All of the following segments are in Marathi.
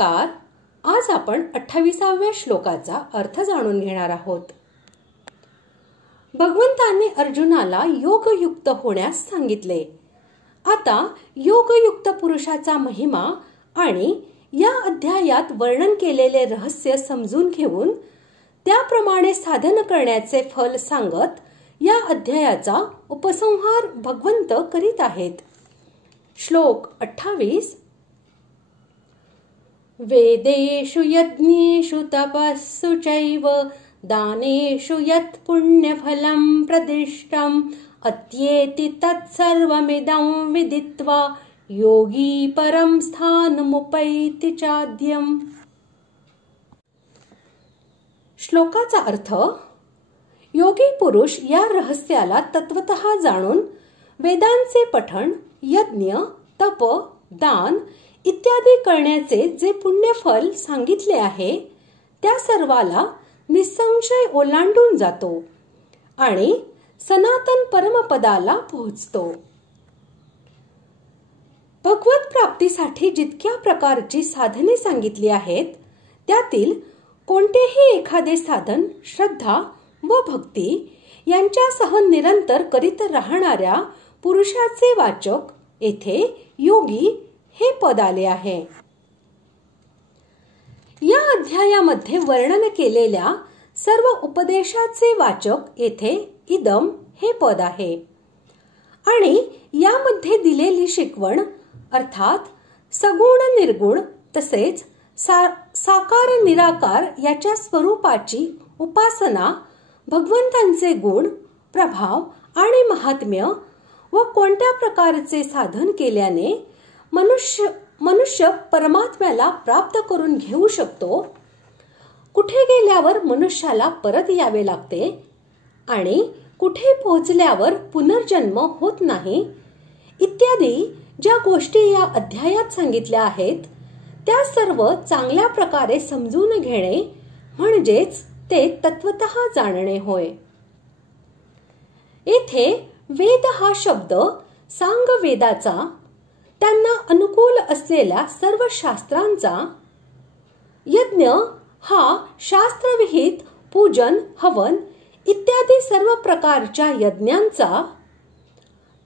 नमस्कार. आज आपण 28व्या श्लोकाचा अर्थ जाणून घेणार आहोत. भगवंतांनी अर्जुनाला योगयुक्त होण्यास सांगितले. आता योगयुक्त पुरुषाचा महिमा आणि या अध्यायात वर्णन केलेले रहस्य समजून घेऊन त्याप्रमाणे साधन करण्याचे फल सांगत या अध्यायाचा उपसंहार भगवंत करीत आहेत. श्लोक 28. वेदेषु यज्ञेषु तपस्सु चैव दानेषु यत् पुण्यफलं प्रदिष्टम् अत्येति तत्सर्वमिदं विदित्वा योगी परं स्थानमुपैति चाद्यम्. श्लोकाचा अर्थ: योगी पुरुष या रहस्याला तत्वतः जाणून वेदांचे पठण, यज्ञ, तप, दान इत्यादी करण्याचे जे पुण्यफल सांगितले आहे त्या सर्वाला निसंशय ओलांडून जातो आणि सनातन परमपदाला पोहोचतो. भगवत प्राप्तीसाठी जितक्या प्रकारची साधने सांगितली आहेत त्यातील कोणतेही एखादे साधन श्रद्धा व भक्ती यांच्यासह निरंतर करीत राहणाऱ्या पुरुषाचे वाचक येथे योगी हे पद आले आहे. या अध्यायामध्ये वर्णन केलेल्या सर्व उपदेशाचे वाचक येथे इदम हे पद आहे आणि यामध्ये दिलेली शिकवण अर्थात सगुण निर्गुण तसेच साकार निराकार याच्या स्वरूपाची उपासना, भगवंतांचे गुण, प्रभाव आणि महात्म्य व कोणत्या प्रकारचे साधन केल्याने मनुष्य परमात्म्याला प्राप्त करून घेऊ शकतो, कुठे गेल्यावर मनुष्याला परत यावे लागते आणि कुठे पोहोचल्यावर पुनर्जन्म होत नाही इत्यादी ज्या गोष्टी या अध्यायात सांगितल्या आहेत त्या सर्व चांगल्या प्रकारे समजून घेणे म्हणजेच ते तत्वतः जाणणे होय. येथे वेद हा शब्द सांग वेदाचा, त्यांना अनुकूल असलेल्या सर्व शास्त्रांचा, यज्ञ हा शास्त्रविहित पूजन, हवन इत्यादी सर्व प्रकारच्या यज्ञांचा,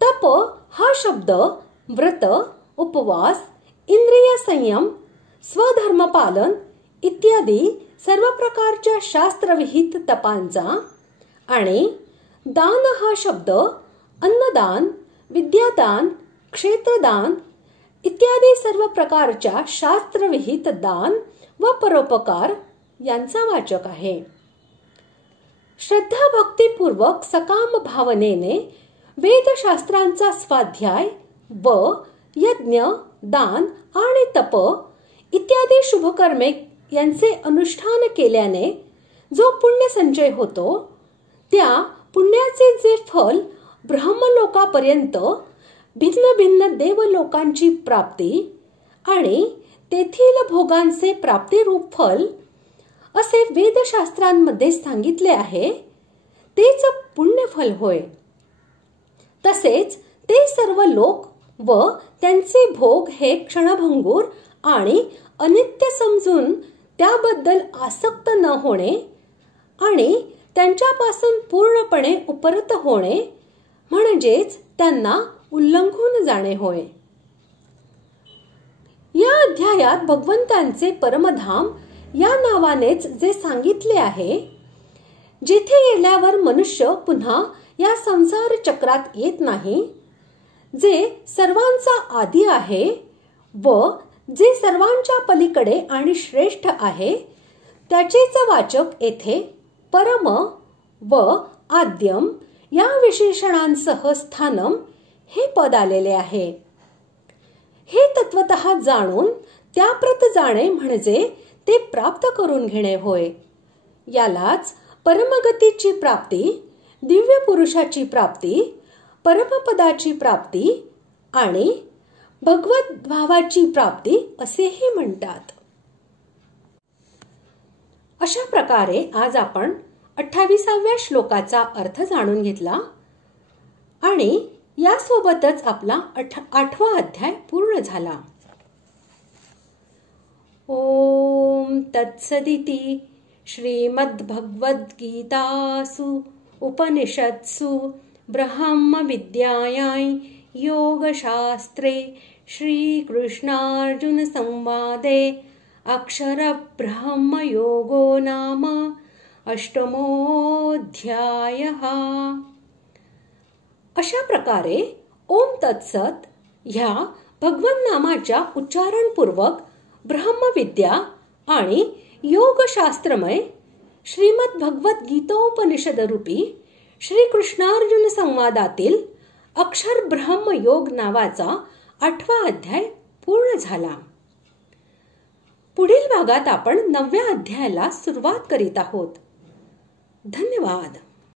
तप हा शब्द व्रत, उपवास, इंद्रिय संयम, स्वधर्म पालन इत्यादी सर्व प्रकारच्या शास्त्रविहित तपांचा आणि दान हा शब्द अन्नदान, विद्यादान, क्षेत्रदान इत्यादी सर्व प्रकारच्या शास्त्रविहित दान व परोपकार यांचा वाचक आहे. श्रद्धा भक्तीपूर्वक सकाम भावनेने वेदशास्त्रांचा स्वाध्याय व यज्ञ, दान आणि तप इत्यादी शुभकर्मे यांचे अनुष्ठान केल्याने जो पुण्य संचय होतो त्या पुण्याचे जे फल ब्रह्मलोकापर्यंत भिन्न भिन्न देवलोकांची प्राप्ती आणि तेथील भोगांचे प्राप्तिरूप फल असे वेदशास्त्रांमध्ये सांगितले आहे तेच पुण्यफल होय. तसेच ते सर्व लोक व त्यांचे भोग हे क्षणभंगूर आणि अनित्य समजून त्याबद्दल आसक्त न होणे आणि त्यांच्यापासून पूर्णपणे उपरत होणे म्हणजेच त्यांना उल्लंघून जाणे होय. या अध्यायात भगवंतांचे परमधाम या नावानेच जे सांगितले आहे, जिथे गेल्यावर मनुष्य पुन्हा या संसार चक्रात येत नाही, जे सर्वांचा आदी आहे व जे सर्वांच्या पलीकडे आणि श्रेष्ठ आहे, त्याचेच वाचक येथे परम व आद्यम या विशेषणांसह स्थानम हे पद आलेले आहे. हे तत्वतः जाणून त्याप्रत जाणे म्हणजे ते प्राप्त करून घेणे होय. यालाच परमगतीची प्राप्ती, दिव्य पुरुषाची प्राप्ती, परमपदाची प्राप्ती आणि भगवत भावाची प्राप्ती असेही म्हणतात. अशा प्रकारे आज आपण 28व्या श्लोकाचा अर्थ जाणून घेतला आणि यासोबतच आपला 8वा अध्याय पूर्ण झाला. ओम तत्सदिति श्रीमद्भगवद्गीतासु उपनिषत्सु ब्रह्मविद्यायां योगशास्त्रे श्रीकृष्णार्जुनसंवादे अक्षरब्रह्मयोगो नाम अष्टमोऽध्यायः। अशा प्रकारे ओम तत्सत ह्या भगवन् नामाच्या उच्चारणपूर्वक ब्रह्मविद्या आणि योगशास्त्रमय श्रीमद भगवद्गीतोपनिषद रूपी श्रीकृष्णार्जुन संवादातील अक्षर ब्रह्म योग नावाचा 8वा अध्याय पूर्ण झाला। पुढील भागात आपण 9व्या अध्यायाला सुरुवात करीत आहोत। धन्यवाद।